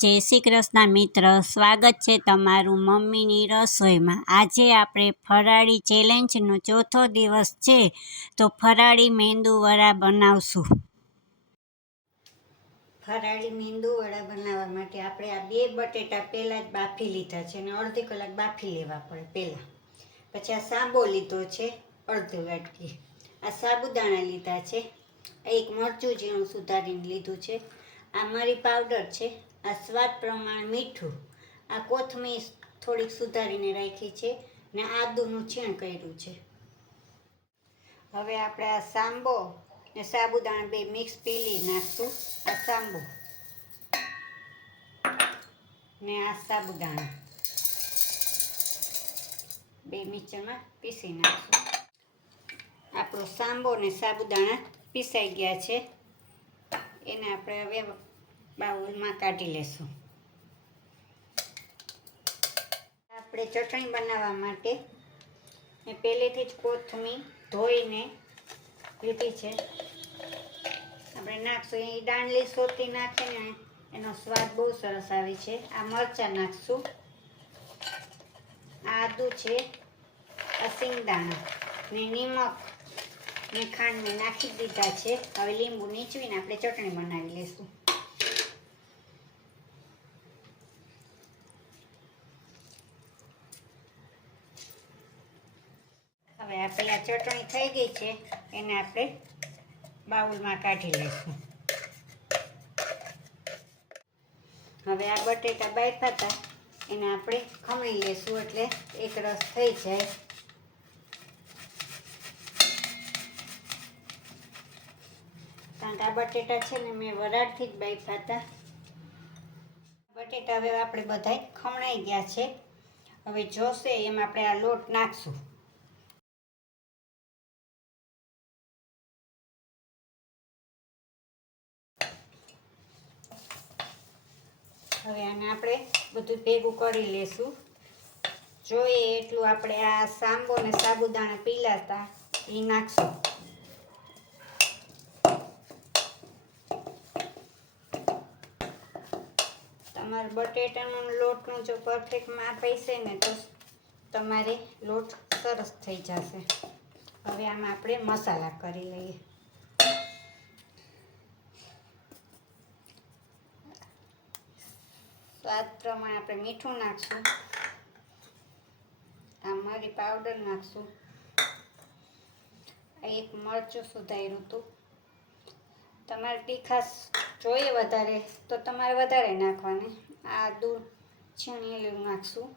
જય શ્રી કૃષ્ણ મિત્ર, સ્વાગત છે તમારું મમ્મીની રસોઈમાં. આજે આપણે ફરાળી ચેલેન્જનો ચોથો દિવસ છે, તો ફરાળી મેંદુવડા બનાવશું. ફરાળી મેંદુવડા બનાવવા માટે આપણે આ બે બટેટા પહેલાં જ બાફી લીધા છે અને અડધી કલાક બાફી લેવા પડે પહેલાં. પછી આ સાંબો લીધો છે, અડધો વાટકી. આ સાબુદાણા લીધા છે એક મરચું ઝીણું સુધારીને લીધું છે. આ મરી પાવડર છે આ સ્વાદ પ્રમાણ મીઠું, આ કોથમીર થોડીક સુધારીને રાખી છે ને આદુનું છીણ કર્યું છે. હવે આપણે આ સાંબો ને સાબુદાણા બે મિક્સ પીલી નાખશું. આ સાંબો ને આ સાબુદાણા બે મિક્સરમાં પીસી નાખશું. આપણો સાંબો ને સાબુદાણા પીસાઈ ગયા છે. એને આપણે હવે બાઉલમાં કાઢી લેશું. આપણે ચટણી બનાવવા માટે મેં પહેલેથી જ કોથમી ધોઈને લીધી છે. આપણે નાખશું. એ દાંડલી સોતી નાખે ને એનો સ્વાદ બહુ સરસ આવે છે. આ મરચાં નાખશું. આ આદું છે અસિંગદાણા ને નિમક ને ખાંડ મેં નાખી દીધા છે. હવે લીંબુ નીચવીને આપણે ચટણી બનાવી લઈશું આ ચટણી થઈ ગઈ છે, એને આપણે બાઉલમાં કાઢી લઈશું. હવે આ બટેટા બાફા હતા, એને આપણે ખમણી લઈશું એટલે એક રસ થઈ જાય. કારણ કે આ બટેટા છે ને, મેં વરાળથી જ બાફ્યા હતા. બટેટા હવે આપણે બધાય ખમણાઈ ગયા છે. હવે જોશે, એમ આપણે આ લોટ નાખશું. હવે આને આપણે બધું ભેગું કરી લેશું. જોઈએ એટલું આપણે આ સાંબો ને સાબુદાણા પીલાતા એ નાખશું. તમારે બટેટાનો લોટનો જો પરફેક્ટ માપ હશે ને, તો તમારે લોટ સરસ થઈ જશે. હવે આમાં આપણે મસાલા કરી લઈએ. સ્વાદ પ્રમાણે આપણે મીઠું નાખશું. આ મરી પાવડર નાખશું. એક મરચું સુધાર્યું હતું. તમારે તીખાશ જોઈએ વધારે, તો તમારે વધારે નાખવાની. આદુ છીણેલું નાખશું.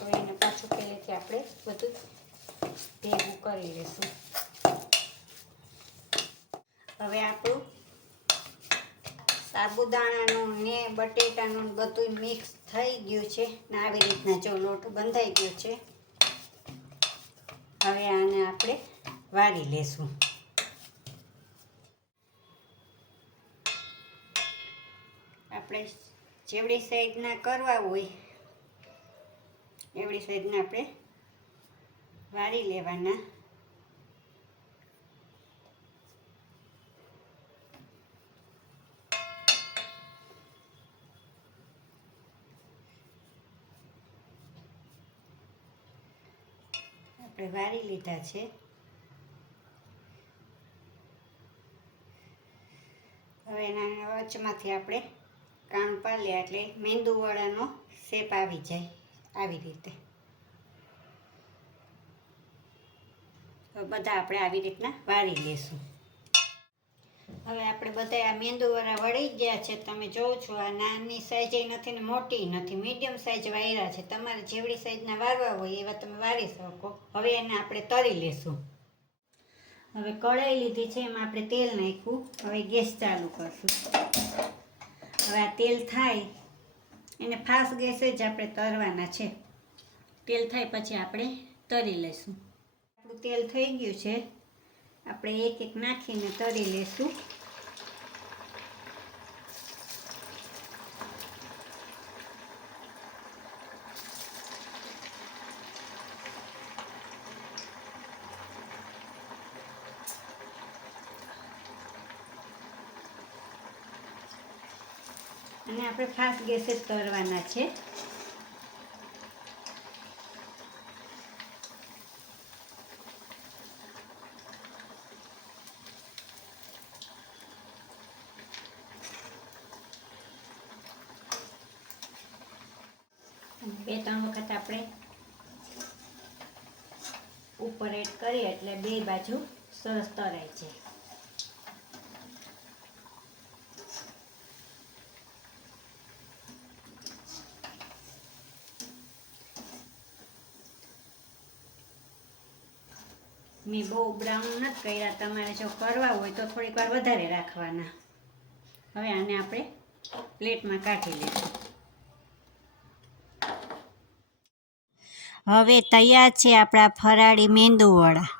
હવે એને પાછું પહેલેથી આપણે બધું ભેગું કરી લઈશું હવે આપણું સાબુદાણાનું ને બટેટાનું બધું મિક્સ થઈ ગયું છે ને આવી રીતના જો લોટ બંધાઈ ગયો છે. હવે આને આપણે વાળી લેશું. આપણે જેવડી સાઈડના કરવા હોય એવડી સાઈડના આપણે વાળી લેવાના. આપણે વાળી લીધા છે. હવે એના વચમાંથી આપણે કામ પાડ્યા એટલે મેંદુવડાનો શેપ આવી જાય આવી રીતે. બધા આપણે આવી રીતના વાળી લેશું. હવે આપણે બધા આ મેંદુવાળા વળી ગયા છે. તમે જોવો છો, આ નાની સાઈઝ નથી ને મોટી નથી મીડિયમ સાઈઝ વાયરા છે. તમારે જેવડી સાઈઝના વારવા હોય એવા તમે વારી શકો. હવે એને આપણે તરી લેશું. હવે કળાઈ લીધી છે, એમાં આપણે તેલ નાખ્યું. હવે ગેસ ચાલુ કરશું. હવે આ તેલ થાય, એને ફાસ્ટ ગેસે જ આપણે તરવાના છે. તેલ થાય પછી આપણે તરી લઈશું આપણું તેલ થઈ ગયું છે. આપણે એક એક નાખીને તરી લેશું. અને આપણે ફાસ્ટ ગેસે જ તરવાના છે અને બે ત્રણ વખત આપણે ઉપર એડ કરીએ એટલે બે બાજુ સરસ તરાય છે. મેં બહુ બ્રાઉન નથી કર્યા. તમારે જો કરવા હોય તો થોડીક વાર વધારે રાખવાના. હવે આને આપણે પ્લેટમાં કાઢી લઈશું. હવે તૈયાર છે આપણા ફરાળી મેંદુવડા.